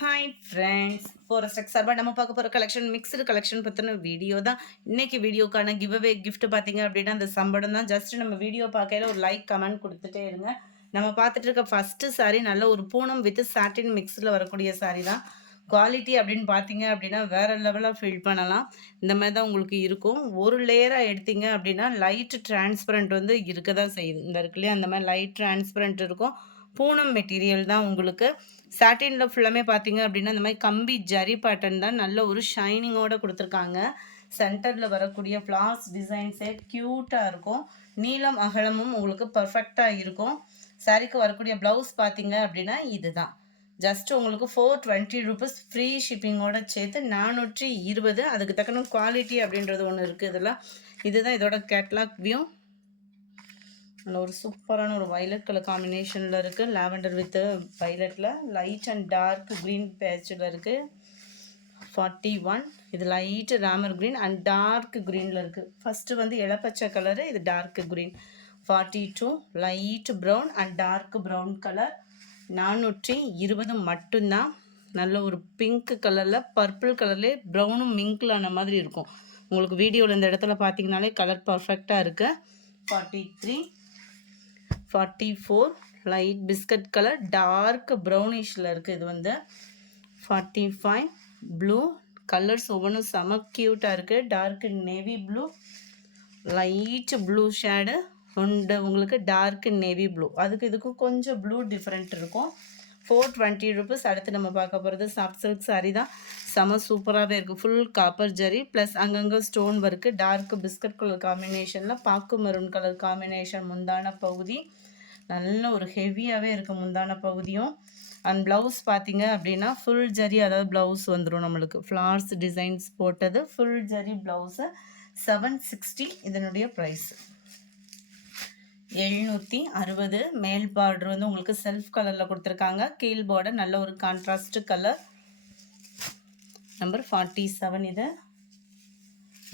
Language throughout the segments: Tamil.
ஹாய் ஃப்ரெண்ட்ஸ், ஃபாரஸ்ட் டெக் சார்பாக நம்ம பார்க்க போகிற கலெக்ஷன் மிக்ஸ்டு கலெக்ஷன் பற்றின வீடியோ தான். இன்னைக்கு வீடியோக்கான கிவ் அவே கிஃப்ட் பார்த்தீங்க அப்படின்னா அந்த சம்படம் தான். ஜஸ்ட் நம்ம வீடியோ பார்க்கையில ஒரு லைக் கமெண்ட் கொடுத்துட்டே இருங்க. நம்ம பார்த்துட்டு இருக்க ஃபஸ்ட்டு சாரீ நல்ல ஒரு பூனம் வித் சாட்டின் மிக்ஸில் வரக்கூடிய சாரீ தான். குவாலிட்டி அப்படின்னு பார்த்தீங்க அப்படின்னா வேறு லெவலாக ஃபீல் பண்ணலாம். இந்த மாதிரி தான் உங்களுக்கு இருக்கும். ஒரு லேயராக எடுத்தீங்க அப்படின்னா லைட் டிரான்ஸ்பரண்ட் வந்து இருக்க தான் செய்யுது. இந்த இருக்குல்லையே அந்த மாதிரி லைட் டிரான்ஸ்பரண்ட் இருக்கும். பூனம் மெட்டீரியல் தான் உங்களுக்கு. சாட்டினில் ஃபுல்லாமே பார்த்தீங்க அப்படின்னா இந்த மாதிரி கம்பி ஜரி பேட்டர்ன் தான். நல்ல ஒரு ஷைனிங்கோடு கொடுத்துருக்காங்க. சென்டரில் வரக்கூடிய ஃப்ளார்ஸ் டிசைன்ஸே க்யூட்டாக இருக்கும். நீளம் அகலமும் உங்களுக்கு பர்ஃபெக்டாக இருக்கும். சாரீக்கு வரக்கூடிய ப்ளவுஸ் பார்த்தீங்க அப்படின்னா இதுதான். ஜஸ்ட் உங்களுக்கு 420 ரூபீஸ் ஃப்ரீ ஷிப்பிங்கோட சேர்த்து 420. அதுக்கு தக்கன குவாலிட்டி அப்படின்றது ஒன்று இருக்குது. இதெல்லாம் இதுதான் இதோட கேட்லாக் வியூ. நல்ல ஒரு சூப்பரான ஒரு வயலட் கலர் காம்பினேஷனில் இருக்குது. லாவெண்டர் வித் வயலட்டில் லைட் அண்ட் டார்க் க்ரீன் பேட்சில் இருக்குது. 41. இது light Ramar green and dark க்ரீனில் இருக்குது. ஃபஸ்ட்டு வந்து இளப்பச்சை கலரு, இது dark green. 42 light brown and dark brown colour. 420 மட்டும்தான். நல்ல ஒரு பிங்க் கலரில் பர்பிள் கலர்லேயே ப்ரௌனும் மிங்கில் ஆன மாதிரி இருக்கும். உங்களுக்கு வீடியோவில் இந்த இடத்துல பார்த்தீங்கனாலே கலர் பர்ஃபெக்டாக இருக்குது. 43 44 லைட் பிஸ்கட் கலர் டார்க் ப்ரௌனிஷில் இருக்குது. இது வந்து 45 ப்ளூ கலர்ஸ் ஒவ்வொன்றும் செம க்யூட்டாக இருக்குது. Dark navy blue, light blue shade உண்டு உங்களுக்கு, டார்க் நேவி ப்ளூ. அதுக்கு இதுக்கும் கொஞ்சம் ப்ளூ டிஃப்ரெண்ட் இருக்கும். 420 ரூபீஸ். அடுத்து நம்ம பார்க்க போகிறது சாஃப்ட் சில்க் சாரீ தான். செம சூப்பராகவே இருக்குது. ஃபுல் காப்பர் ஜரி ப்ளஸ் அங்கங்கே stone work. Dark biscuit colour காம்பினேஷனில் பாக்கு மெரூன் கலர் காம்பினேஷன் முந்தான பகுதி. நல்ல ஒரு ஹெவியாகவே இருக்குது முந்தான பகுதியும். அண்ட் ப்ளவுஸ் பார்த்தீங்க அப்படின்னா ஃபுல் ஜரி, அதாவது ப்ளவுஸ் வந்துடும் நம்மளுக்கு ஃப்ளார்ஸ் டிசைன்ஸ் போட்டது ஃபுல் ஜரி ப்ளவுஸு. 760 இதனுடைய ப்ரைஸ். 760. மேல் பார்டர் வந்து உங்களுக்கு செல்ஃப் கலரில் கொடுத்துருக்காங்க. கீழ் பார்டர் நல்ல ஒரு கான்ட்ராஸ்ட் கலர். நம்பர் 47 இது.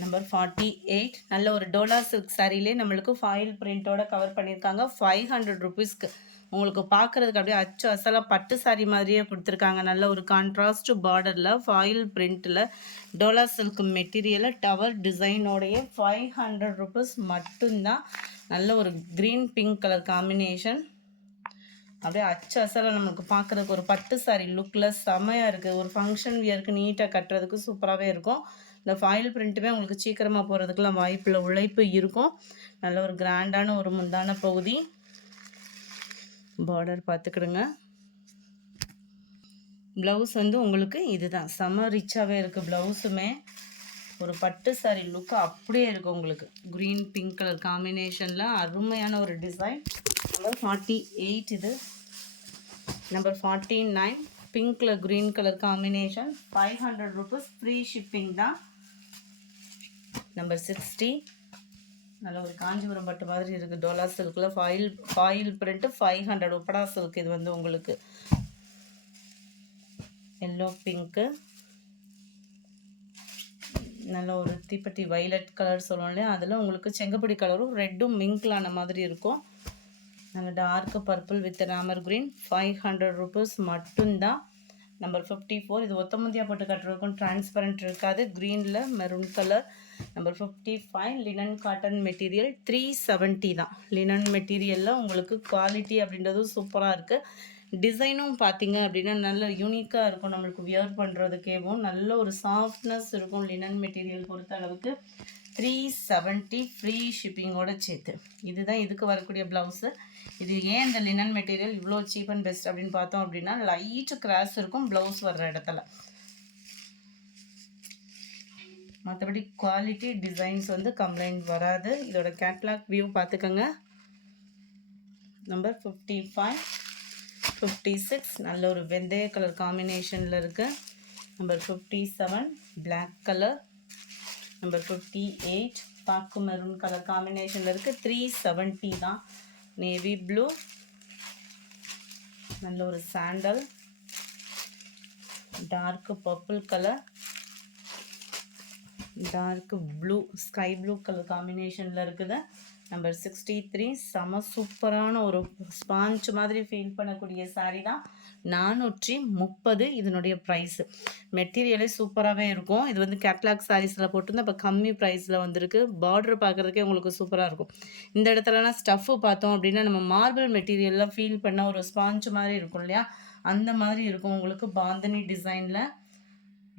நம்பர் 48 நல்ல ஒரு டோலா சில்க் சாரிலே நம்மளுக்கு ஃபாயில் பிரிண்டோட கவர் பண்ணியிருக்காங்க. 500 ருபீஸ்க்கு உங்களுக்கு பார்க்குறதுக்கு அப்படியே அச்சு அசலாக பட்டு சாரி மாதிரியே கொடுத்துருக்காங்க. நல்ல ஒரு கான்ட்ராஸ்ட் பார்டரில் ஃபாயில் பிரிண்ட்டில் டோலா சில்க் மெட்டீரியலில் டவர் டிசைனோடைய 500 ருபீஸ் மட்டும்தான். நல்ல ஒரு க்ரீன் பிங்க் கலர் காம்பினேஷன். அப்படியே அச்சு அசலாக நம்மளுக்கு பார்க்குறதுக்கு ஒரு பட்டு சாரி லுக்கில் செம்மையாக இருக்குது. ஒரு ஃபங்க்ஷன் வியருக்கு நீட்டாக கட்டுறதுக்கு சூப்பராகவே இருக்கும். இந்த ஃபாயில் பிரிண்ட்டுமே உங்களுக்கு சீக்கிரமாக போகிறதுக்கெலாம் வாய்ப்பில் உழைப்பு இருக்கும். நல்ல ஒரு கிராண்டான ஒரு முந்தான பகுதி. பார்டர் பார்த்துக்கிடுங்க. ப்ளவுஸ் வந்து உங்களுக்கு இதுதான். செம ரிச்சாகவே இருக்குது. ப்ளவுஸுமே ஒரு பட்டு சாரி லுக்கு அப்படியே இருக்குது உங்களுக்கு. க்ரீன் பிங்க் கலர் காம்பினேஷனில் அருமையான ஒரு டிசைன். நம்பர் 48 இது. நம்பர் 49 பிங்க்கில் green colour combination. 500 rupees free shipping தான். நம்பர் 60 நல்ல ஒரு காஞ்சிபுரம் பட்டு மாதிரி இருக்குது. டோலா சில்கில் ஃபாயில் பிரிண்ட்டு 500. உப்படா சில்க் இது வந்து உங்களுக்கு. எல்லோ பிங்க்கு, நல்ல ஒரு தீப்பெட்டி வைலட் கலர் சொல்லுவோம் இல்லையா, அதில் உங்களுக்கு செங்கப்பொடி கலரும் ரெட்டும் மிங்கிளான மாதிரி இருக்கும். நல்ல dark purple with Ramar green. 500 rupees மட்டும்தான். நம்பர் 54 இது ஒத்தமுந்தியாக போட்டு கட்டுறதுக்கும் டிரான்ஸ்பரண்ட் இருக்காது. க்ரீனில் maroon colour. Number 55 linen cotton material. 370 தான். லினன் மெட்டீரியலில் உங்களுக்கு குவாலிட்டி அப்படின்றதும் சூப்பராக இருக்குது. டிசைனும் பார்த்தீங்க அப்படின்னா நல்ல யூனிக்காக இருக்கும். நம்மளுக்கு வியர் பண்ணுறதுக்கேவும் நல்ல ஒரு சாஃப்ட்னஸ் இருக்கும் லினன் மெட்டீரியல் பொறுத்த அளவுக்கு. 370 ஃப்ரீ ஷிப்பிங்கோட சேர்த்து. இதுதான் இதுக்கு வரக்கூடிய ப்ளவுஸு. இது ஏன் இந்த லினன் மெட்டீரியல் இவ்வளோ சீப் அண்ட் பெஸ்ட் அப்படின்னு பார்த்தோம் அப்படின்னா லைட் கிராஸ் இருக்கும் ப்ளவுஸ் வர்ற இடத்துல. மற்றபடி குவாலிட்டி டிசைன்ஸ் வந்து கம்ப்ளைண்ட் வராது. இதோட கேட்லாக் வியூ பார்த்துக்கோங்க. நம்பர் 55 56 நல்ல ஒரு வெந்தய கலர் காம்பினேஷனில் இருக்குது. Number 57 black colour. நம்பர் 58 பாக்கு மெரூன் கலர் காம்பினேஷனில் இருக்குது. 370 தான். நேவி ப்ளூ, நல்ல ஒரு sandal, dark purple colour, dark blue sky blue colour காம்பினேஷனில் இருக்குது. நம்பர் 63 செம சூப்பரான ஒரு ஸ்பாஞ்ச் மாதிரி ஃபீல் பண்ணக்கூடிய சாரீ தான். 430 இதனுடைய ப்ரைஸு. மெட்டீரியலே சூப்பராகவே இருக்கும். இது வந்து கேட்லாக் சாரீஸில் போட்டிருந்தா இப்போ கம்மி ப்ரைஸில் வந்திருக்கு. பார்டர் பார்க்குறதுக்கே உங்களுக்கு சூப்பராக இருக்கும். இந்த இடத்துலலாம் ஸ்டஃப்பு பார்த்தோம் அப்படின்னா நம்ம மார்பிள் மெட்டீரியல்லாம் ஃபீல் பண்ணால் ஒரு ஸ்பாஞ்ச் மாதிரி இருக்கும் இல்லையா, அந்த மாதிரி இருக்கும் உங்களுக்கு. பாந்தினி டிசைனில்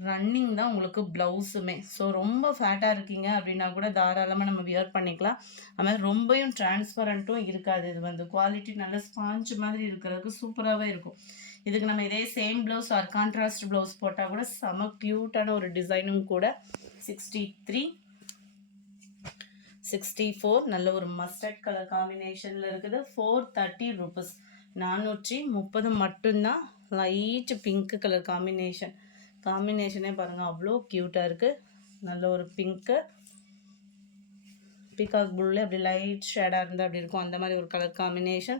ரன்னிங் தான் உங்களுக்கு ப்ளவுஸுமே. ஸோ ரொம்ப ஃபேட்டாக இருக்கீங்க அப்படின்னா கூட தாராளமாக நம்ம வியர் பண்ணிக்கலாம். அதுமாதிரி ரொம்பவும் டிரான்ஸ்பரண்ட்டும் இருக்காது. இது வந்து குவாலிட்டி நல்ல ஸ்பாஞ்ச் மாதிரி இருக்கிறதுக்கு சூப்பராகவே இருக்கும். இதுக்கு நம்ம இதே same blouse or contrast blouse போட்டால் கூட செம க்யூட்டான ஒரு டிசைனும் கூட. 63 64 நல்ல ஒரு மஸ்டர்ட் கலர் காம்பினேஷனில் இருக்குது. 430 ருபீஸ். 430 மட்டும்தான். லைட் பிங்க் கலர் காம்பினேஷனே பாருங்கள் அவ்வளோ க்யூட்டாக இருக்குது. நல்ல ஒரு பிங்க்கு பீகாக் ப்ளூலே அப்படி லைட் ஷேடாக இருந்தால் அப்படி இருக்கும், அந்த மாதிரி ஒரு கலர் காம்பினேஷன்.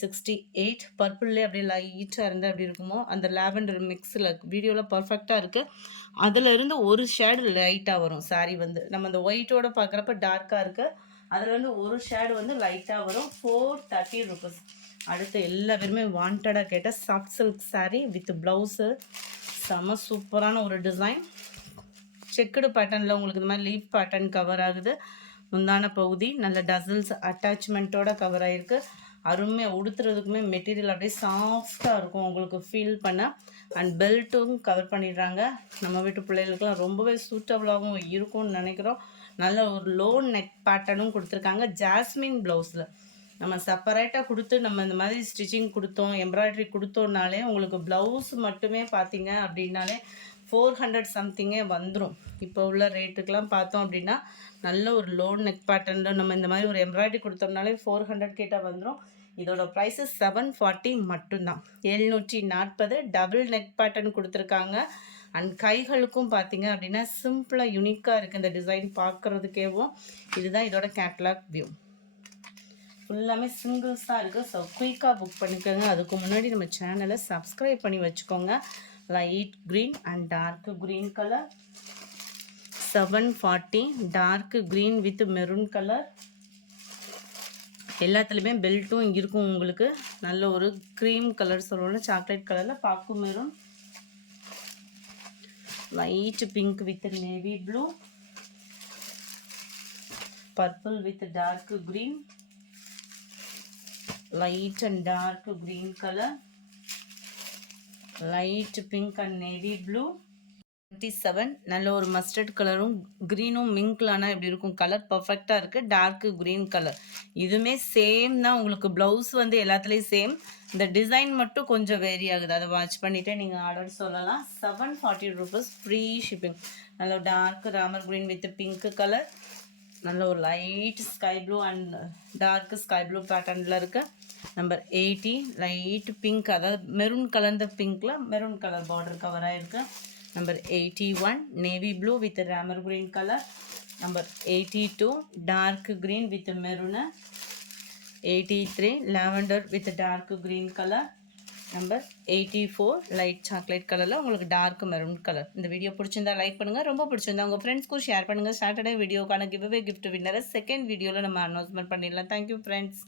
68 பர்பிள்லே அப்படியே லைட்டாக இருந்தால் அப்படி இருக்குமோ அந்த லாவெண்டர் மிக்ஸில் வீடியோவில் பர்ஃபெக்டாக இருக்குது. அதில் இருந்து ஒரு ஷேடு லைட்டாக வரும். சாரீ வந்து நம்ம அந்த ஒயிட்டோட பார்க்குறப்ப டார்க்காக இருக்குது, அதில் வந்து ஒரு ஷேடு வந்து லைட்டாக வரும். 430 ருபீஸ். அடுத்து எல்லா பேருமே வாண்டடாக கேட்ட soft silk sari with blouse. செம சூப்பரான ஒரு டிசைன். செக்குடு பேட்டர்னில் உங்களுக்கு இந்த மாதிரி லீஃப் பேட்டர்ன் கவர் ஆகுது. முந்தான பகுதி நல்ல டசல்ஸ் அட்டாச்மெண்ட்டோட கவர் ஆகிருக்கு. அருமையாக உடுத்துறதுக்குமே மெட்டீரியல் அப்படியே சாஃப்டாக இருக்கும் உங்களுக்கு ஃபீல் பண்ண. அண்ட் பெல்ட்டும் கவர் பண்ணிடுறாங்க. நம்ம வீட்டு பிள்ளைகளுக்கெல்லாம் ரொம்பவே சூட்டபுளாகவும் இருக்கும்னு நினைக்கிறோம். நல்ல ஒரு லோ நெக் பேட்டர்னும் கொடுத்துருக்காங்க ஜாஸ்மின் ப்ளவுஸில். நம்ம செப்பரேட்டாக கொடுத்து நம்ம இந்த மாதிரி ஸ்டிச்சிங் கொடுத்தோம், எம்ப்ராய்டரி கொடுத்தோன்னாலே உங்களுக்கு ப்ளவுஸ் மட்டுமே பார்த்தீங்க அப்படின்னாலே 400 சம்திங்கே வந்துடும். இப்போ உள்ள ரேட்டுக்கெலாம் பார்த்தோம் அப்படின்னா நல்ல ஒரு லோ நெக் பேட்டர்னில் நம்ம இந்த மாதிரி ஒரு எம்ப்ராய்டரி கொடுத்தோம்னாலே 400 கிட்ட வந்துடும். இதோட ப்ரைஸு 740 மட்டும்தான். 740 டபுள் நெக் பேட்டர்ன் கொடுத்துருக்காங்க. அண்ட் கைகளுக்கும் பார்த்தீங்க அப்படின்னா சிம்பிளாக யூனிக்காக இருக்குது இந்த டிசைன் பார்க்குறதுக்கேவும். இதுதான் இதோட கேட்லாக் வியூ. ஃபுல்லாமே சிங்கிள்ஸ் தான் இருக்குது. ஸோ குயிக்காக புக் பண்ணிக்கோங்க. அதுக்கு முன்னாடி நம்ம சேனலை சப்ஸ்கிரைப் பண்ணி வச்சுக்கோங்க. Light green and dark green colour. 740 dark green with maroon colour. எல்லாத்துலேயுமே பெல்ட்டும் இருக்கும் உங்களுக்கு. நல்ல ஒரு க்ரீம் கலர் சொல்லணும், சாக்லேட் கலரில் பாக்கு maroon. Light pink with navy blue. Purple with dark green. light and dark green color, light pink and navy blue. 27 நல்ல ஒரு மஸ்டர்ட் கலரும் க்ரீனும் மிங்க்லானா எப்படி இருக்கும் கலர் பர்ஃபெக்டாக இருக்குது. டார்க் க்ரீன் கலர் இதுவுமே சேம் தான் உங்களுக்கு. ப்ளவுஸ் வந்து எல்லாத்துலேயும் சேம், இந்த டிசைன் மட்டும் கொஞ்சம் வேரி ஆகுது. அதை வாட்ச் பண்ணிவிட்டு நீங்கள் ஆர்டர் சொல்லலாம். 740 ருபீஸ் ஃப்ரீ ஷிப்பிங். நல்ல dark Ramar green with pink colour. நல்ல ஒரு light sky blue and dark sky blue பேட்டர்னில் இருக்குது. நம்பர் 80 லைட் பிங்க், அதாவது மெரூன் கலர்ந்த பிங்க்கில் மெரூன் கலர் பார்டர் கவர் ஆகிருக்கு. Number 81 navy blue with Ramar green colour. Number 82 dark green with maroon. 83 lavender with dark green colour. Number 84 light chocolate கலரில் உங்களுக்கு டார்க் மெரூன் கலர். இந்த வீடியோ பிடிச்சிருந்தா லைக் பண்ணுங்கள், ரொம்ப பிடிச்சிருந்தா உங்கள் ஃப்ரெண்ட்ஸ்க்கும் ஷேர் பண்ணுங்கள். சாட்டர்டே வீடியோக்கான கிவ்அவே கிஃப்ட் வின்னரை செகண்ட் வீடியோவில் நம்ம அனௌன்ஸ்மெண்ட் பண்ணிடலாம். Thank you friends.